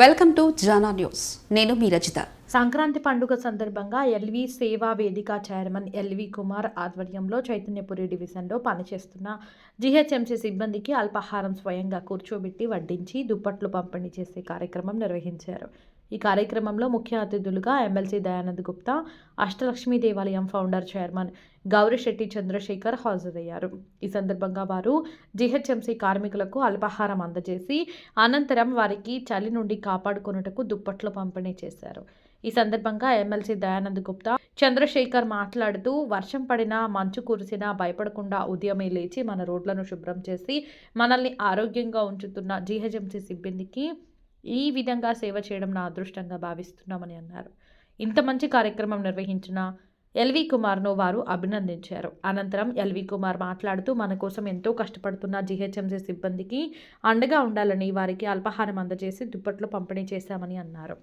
Welcome to Jana news. నేను మీ రజిత. సంక్రాంతి పండుగ సందర్భంగా ఎల్వి సేవా వేదిక చైర్మన్ ఎల్వి కుమార్ ఆధ్వర్యంలో చైతన్యపురి డివిజన్లో పనిచేస్తున్న జీహెచ్ఎంసీ సిబ్బందికి అల్పాహారం స్వయంగా కూర్చోబెట్టి వడ్డించి దుప్పట్లు పంపిణీ చేసే కార్యక్రమం నిర్వహించారు. ఈ కార్యక్రమంలో ముఖ్య అతిథులుగా ఎమ్మెల్సీ దయానంద్ గుప్తా, అష్టలక్ష్మి దేవాలయం ఫౌండర్ చైర్మన్ గౌరిశెట్టి చంద్రశేఖర్ హాజరయ్యారు. ఈ సందర్భంగా వారు జీహెచ్ఎంసీ కార్మికులకు అల్పాహారం అందజేసి అనంతరం వారికి చలి నుండి కాపాడుకొనుటకు దుప్పట్లు పంపిణీ చేశారు. ఈ సందర్భంగా ఎమ్మెల్సీ దయానంద్ గుప్తా, చంద్రశేఖర్ మాట్లాడుతూ వర్షం పడినా మంచు కురిసినా భయపడకుండా ఉదయమే లేచి మన రోడ్లను శుభ్రం చేసి మనల్ని ఆరోగ్యంగా ఉంచుతున్న జీహెచ్ఎంసీ సిబ్బందికి ఈ విధంగా సేవ చేయడం నా అదృష్టంగా భావిస్తున్నామని అన్నారు. ఇంత మంచి కార్యక్రమం నిర్వహించిన ఎల్వి కుమార్ను వారు అభినందించారు. అనంతరం ఎల్వి కుమార్ మాట్లాడుతూ మన కోసం ఎంతో కష్టపడుతున్న జీహెచ్ఎంసీ సిబ్బందికి అండగా ఉండాలని వారికి అల్పాహారం అందజేసి దుప్పట్లు పంపిణీ చేశామని అన్నారు.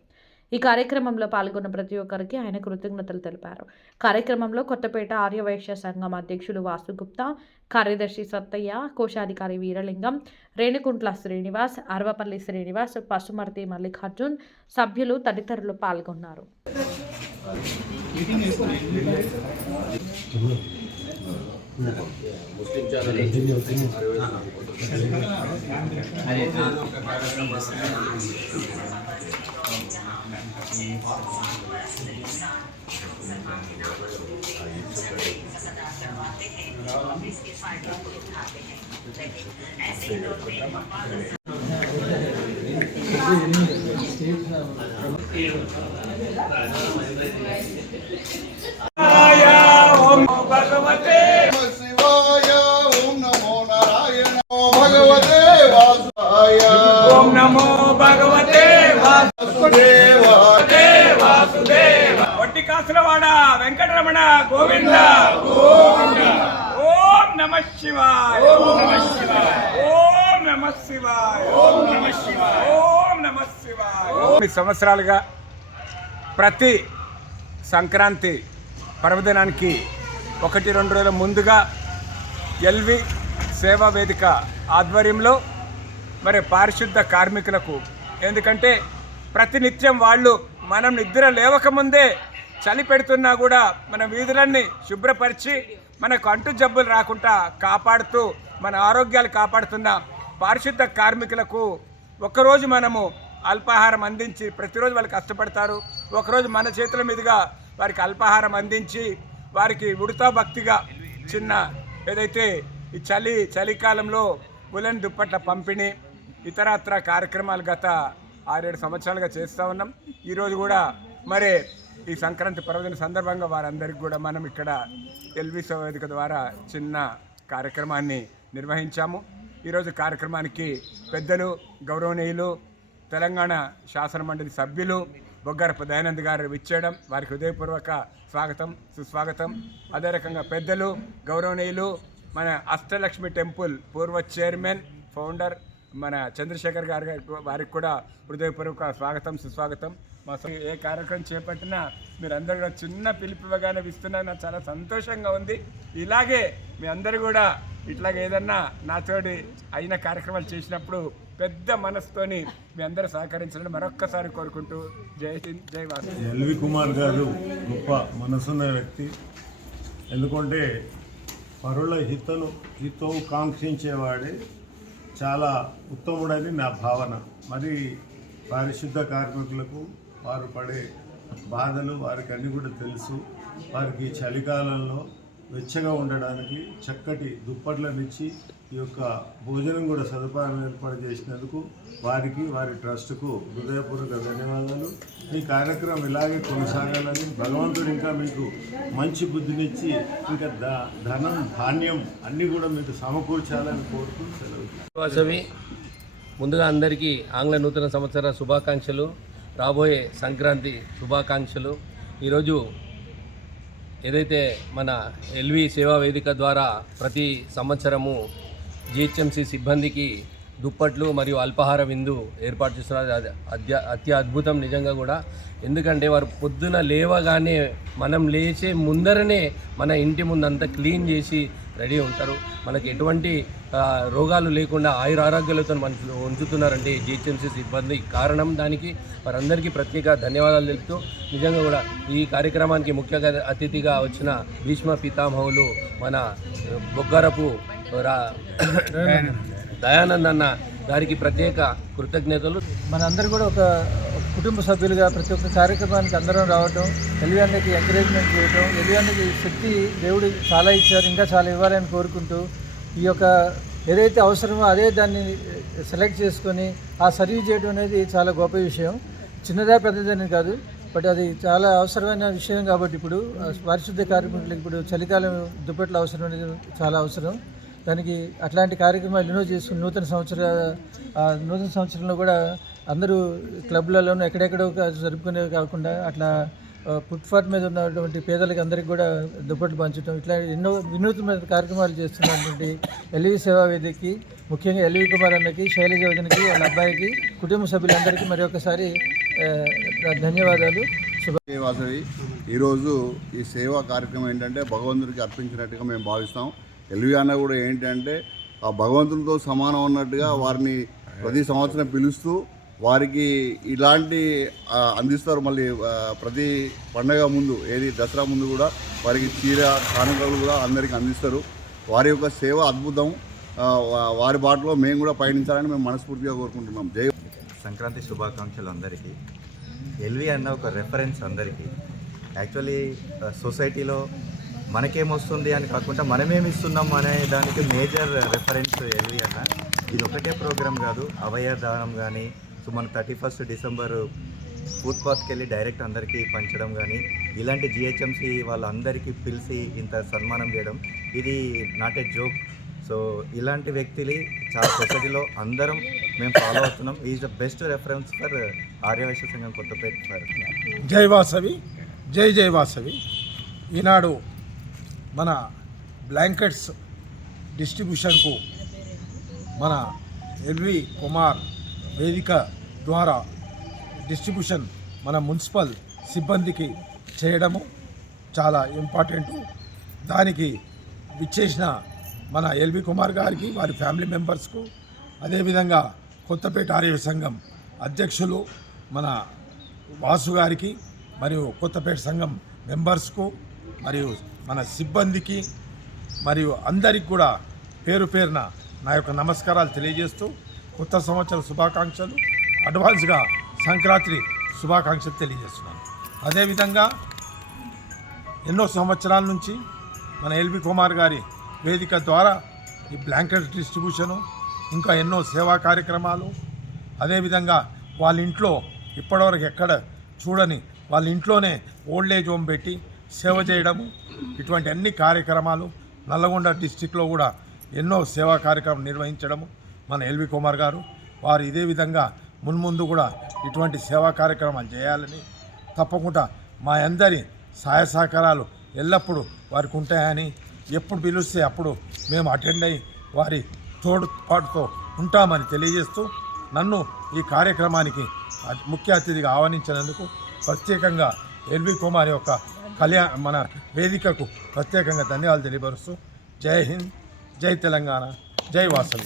ఈ కార్యక్రమంలో పాల్గొన్న ప్రతి ఒక్కరికి ఆయన కృతజ్ఞతలు తెలిపారు. కార్యక్రమంలో కొత్తపేట ఆర్యవైశ్య సంఘం అధ్యక్షులు వాసుగుప్తా, కార్యదర్శి సత్తయ్య, కోశాధికారి వీరలింగం, రేణుకుంట్ల శ్రీనివాస్, అరవపల్లి శ్రీనివాస్, పసుమర్తి మల్లికార్జున్, సభ్యులు తదితరులు పాల్గొన్నారు. ओम भगवते शिवाय ओम नमो नारायण भगवते वासुदेवाय ओम नमो भगवते वासुदेवाय वासुदेव वट्टी कासलवाड वेंकटरमण गोविंद गोविंद ओम नमः शिवाय ओम नमः शिवाय ओम नमः शिवाय ओम नमः शिवाय ओम नमः शिवाय సంవత్సరాలుగా ప్రతి సంక్రాంతి పర్వదినానికి 1-2 రోజుల ముందుగా ఎల్వి సేవా వేదిక ఆధ్వర్యంలో మరి పారిశుద్ధ కార్మికులకు, ఎందుకంటే ప్రతినిత్యం వాళ్ళు మనం నిద్ర లేవకముందే చలి పెడుతున్నా కూడా మన వీధులన్నీ శుభ్రపరిచి మనకు అంటు జబ్బులు రాకుండా కాపాడుతూ మన ఆరోగ్యాలు కాపాడుతున్న పారిశుద్ధ కార్మికులకు ఒకరోజు మనము అల్పాహారం అందించి, ప్రతిరోజు వాళ్ళు కష్టపడతారు, ఒకరోజు మన చేతుల మీదుగా వారికి అల్పాహారం అందించి వారికి ఉడతా భక్తిగా చిన్న ఏదైతే ఈ చలికాలంలో ఉలెన్ దుప్పట్ల పంపిణీ ఇతరత్ర కార్యక్రమాలు గత 6-7 సంవత్సరాలుగా చేస్తూ ఉన్నాం. ఈరోజు కూడా మరి ఈ సంక్రాంతి పర్వదిన సందర్భంగా వారందరికీ కూడా మనం ఇక్కడ ఎల్వి సేవా వేదిక ద్వారా చిన్న కార్యక్రమాన్ని నిర్వహించాము. ఈరోజు కార్యక్రమానికి పెద్దలు, గౌరవనీయులు, తెలంగాణ శాసనమండలి సభ్యులు బొగ్గరపు దయానంద్ గారు విచ్చేయడం వారికి హృదయపూర్వక స్వాగతం, సుస్వాగతం. అదే రకంగా పెద్దలు, గౌరవనీయులు, మన అష్టలక్ష్మి టెంపుల్ పూర్వ చైర్మన్ ఫౌండర్ మన చంద్రశేఖర్ గారు వారికి కూడా హృదయపూర్వక స్వాగతం, సుస్వాగతం. మా ఏ కార్యక్రమం చేపట్టినా మీరందరూ కూడా చిన్న పిలుపు ఇవ్వగానే ఇస్తున్నారు. నాకు చాలా సంతోషంగా ఉంది. ఇలాగే మీ అందరూ కూడా ఇట్లాగే ఏదన్నా నాతోటి అయిన కార్యక్రమాలు చేసినప్పుడు పెద్ద మనసుతోని మీ అందరూ సహకరించాలని మరొక్కసారి కోరుకుంటూ జై హింద్, జై వాసు. ఎల్వి కుమార్ గారు గొప్ప మనసున్న వ్యక్తి. ఎందుకంటే పరుల హితం కాంక్షించేవాడే చాలా ఉత్తముడని నా భావన. మరి పారిశుద్ధ కార్మికులకు వారు పడే బాధలు వారికి అన్నీ కూడా తెలుసు. వారికి చలికాలంలో వెచ్చగా ఉండడానికి చక్కటి దుప్పట్లనిచ్చి ఈ యొక్క భోజనం కూడా సదుపాయం ఏర్పాటు చేసినందుకు వారికి, వారి ట్రస్టుకు హృదయపూర్వక ధన్యవాదాలు. ఈ కార్యక్రమం ఇలాగే కొనసాగాలని భగవంతుడు ఇంకా మీకు మంచి బుద్ధినిచ్చి ఇంకా ధనం, ధాన్యం అన్నీ కూడా మీకు సమకూర్చాలని కోరుతూ సెలవు. ముందుగా అందరికీ ఆంగ్ల నూతన సంవత్సర శుభాకాంక్షలు, రాబోయే సంక్రాంతి శుభాకాంక్షలు. ఈరోజు ఏదైతే మన ఎల్వి సేవా వేదిక ద్వారా ప్రతి సంవత్సరము జిహెచ్ఎంసీ సిబ్బందికి దుప్పట్లు మరియు అల్పాహార విందు ఏర్పాటు చేస్తున్నారు. అతి అద్భుతం నిజంగా కూడా. ఎందుకంటే వారు పొద్దున లేవగానే మనం లేచే ముందరనే మన ఇంటి ముందంతా క్లీన్ చేసి రెడీ ఉంటారు. మనకి ఎటువంటి రోగాలు లేకుండా ఆయురారోగ్యాలతో మనుషులు ఉంచుతున్నారంటే జిహెచ్ఎంసీ సిబ్బంది కారణం. దానికి వారందరికీ ప్రత్యేక ధన్యవాదాలు తెలుపుతూ నిజంగా కూడా ఈ కార్యక్రమానికి ముఖ్య అతిథిగా వచ్చిన భీష్మ పితామహులు మన బొగ్గారపు దయానంద్ అన్న గారికి ప్రత్యేక కృతజ్ఞతలు. మనందరూ కూడా ఒక కుటుంబ సభ్యులుగా ప్రతి ఒక్క కార్యక్రమానికి అందరం రావటం, ఎల్వి అన్నకి ఎంకరేజ్మెంట్ చేయటం, ఎల్వి అన్నకి శక్తి దేవుడు చాలా ఇచ్చారు, ఇంకా చాలా ఇవ్వాలని కోరుకుంటూ ఈ యొక్క ఏదైతే అవసరమో అదే దాన్ని సెలెక్ట్ చేసుకొని ఆ సర్వీస్ చేయడం అనేది చాలా గొప్ప విషయం. చిన్నదా పెద్దదని కాదు, బట్ అది చాలా అవసరమైన విషయం. కాబట్టి ఇప్పుడు పారిశుద్ధ కార్మికులకు ఇప్పుడు చలికాలం దుప్పట్లు అవసరం అనేది చాలా అవసరం. దానికి అట్లాంటి కార్యక్రమాలు ఎన్నో చేసుకుని నూతన సంవత్సరంలో కూడా అందరూ క్లబ్లలోనూ ఎక్కడెక్కడో జరుపుకునేవి కాకుండా అట్లా ఫుట్పాత్ మీద ఉన్నటువంటి పేదలకు అందరికీ కూడా దుప్పట్లు పంచడం, ఇట్లా ఎన్నో వినూత్నమైన కార్యక్రమాలు చేస్తున్నటువంటి ఎల్వి సేవా వేదికకి, ముఖ్యంగా ఎల్వి కుమార్ అన్నకి, శైలజ వదినకి, వాళ్ళ అబ్బాయికి, కుటుంబ సభ్యులందరికీ మరి ఒకసారి ధన్యవాదాలు. వాసవి ఈరోజు ఈ సేవా కార్యక్రమం ఏంటంటే భగవంతుడికి అర్పించినట్టుగా మేము భావిస్తాం. ఎల్వి అన్న కూడా ఏంటంటే ఆ భగవంతునితో సమానం ఉన్నట్టుగా వారిని ప్రతి సంవత్సరం పిలుస్తూ వారికి ఇలాంటి అందిస్తారు. మళ్ళీ ప్రతి పండగ ముందు ఏది దసరా ముందు కూడా వారికి చీర కానుకలు కూడా అందరికీ అందిస్తారు. వారి యొక్క సేవ అద్భుతం. వారి బాటలో మేము కూడా పయనించాలని మేము మనస్ఫూర్తిగా కోరుకుంటున్నాం. జై సంక్రాంతి శుభాకాంక్షలు అందరికీ. ఎల్వి అన్న ఒక రెఫరెన్స్ అందరికీ. యాక్చువల్లీ సొసైటీలో మనకేమొస్తుంది అని కాకుండా మనమేమి ఇస్తున్నాం అనే దానికి మేజర్ రెఫరెన్స్ ఎల్వి అన్న. ఇది ఒకటే ప్రోగ్రాం కాదు, అవయవ దానం కానీ, సో మన 31 డిసెంబర్ ఫుట్పాత్కి వెళ్ళి డైరెక్ట్ అందరికీ పంచడం కానీ, ఇలాంటి జిహెచ్ఎంసీ వాళ్ళందరికీ పిలిచి ఇంత సన్మానం చేయడం, ఇది నాట్ ఏ జోక్. సో ఇలాంటి వ్యక్తులు చాలా సొసైటీలో అందరం మేము ఫాలో అవుతున్నాం. Is the best reference for Aryavaishya Sangham Kothapeta for. జై వాసవి, జై జై వాసవి. ఈనాడు మన బ్లాంకెట్స్ డిస్ట్రిబ్యూషన్కు మన ఎల్వి కుమార్ వేదిక ద్వారా డిస్ట్రిబ్యూషన్ మన మున్సిపల్ సిబ్బందికి చేయడము చాలా ఇంపార్టెంటు. దానికి విచ్చేసిన మన ఎల్వి కుమార్ గారికి, వారి ఫ్యామిలీ మెంబర్స్కు, అదేవిధంగా కొత్తపేట ఆర్య సంఘం అధ్యక్షులు మన వాసు గారికి, మరియు కొత్తపేట సంఘం మెంబర్స్కు, మరియు మన సిబ్బందికి, మరియు అందరికి కూడా పేరు పేరున నా యొక్క నమస్కారాలు తెలియజేస్తూ కొత్త సంవత్సర శుభాకాంక్షలు, అడ్వాన్స్గా సంక్రాంతి శుభాకాంక్షలు తెలియజేస్తున్నాను. అదేవిధంగా ఎన్నో సంవత్సరాల నుంచి మన ఎల్వి కుమార్ గారి వేదిక ద్వారా ఈ బ్లాంకెట్ డిస్ట్రిబ్యూషను, ఇంకా ఎన్నో సేవా కార్యక్రమాలు, అదేవిధంగా వాళ్ళ ఇంట్లో ఇప్పటివరకు ఎక్కడ చూడని వాళ్ళ ఇంట్లోనే ఓల్డ్ ఏజ్ హోమ్ పెట్టి సేవ చేయడము, ఇటువంటి అన్ని కార్యక్రమాలు నల్లగొండ డిస్టిక్లో కూడా ఎన్నో సేవా కార్యక్రమం నిర్వహించడము మన ఎల్వి కుమార్ గారు. వారు ఇదే విధంగా మున్ముందు కూడా ఇటువంటి సేవా కార్యక్రమాలు చేయాలని, తప్పకుండా మా అందరి సహాయ సహకారాలు ఎల్లప్పుడూ వారికి ఉంటాయని, ఎప్పుడు పిలిస్తే అప్పుడు మేము అటెండ్ అయ్యి వారి తోడ్పాటుతో ఉంటామని తెలియజేస్తూ, నన్ను ఈ కార్యక్రమానికి ముఖ్య అతిథిగా ఆహ్వానించినందుకు ప్రత్యేకంగా ఎల్వి కుమార్ యొక్క మన వేదికకు ప్రత్యేకంగా ధన్యవాదాలు తెలియపరుస్తూ, జై హింద్, జై తెలంగాణ, జై వాసవి.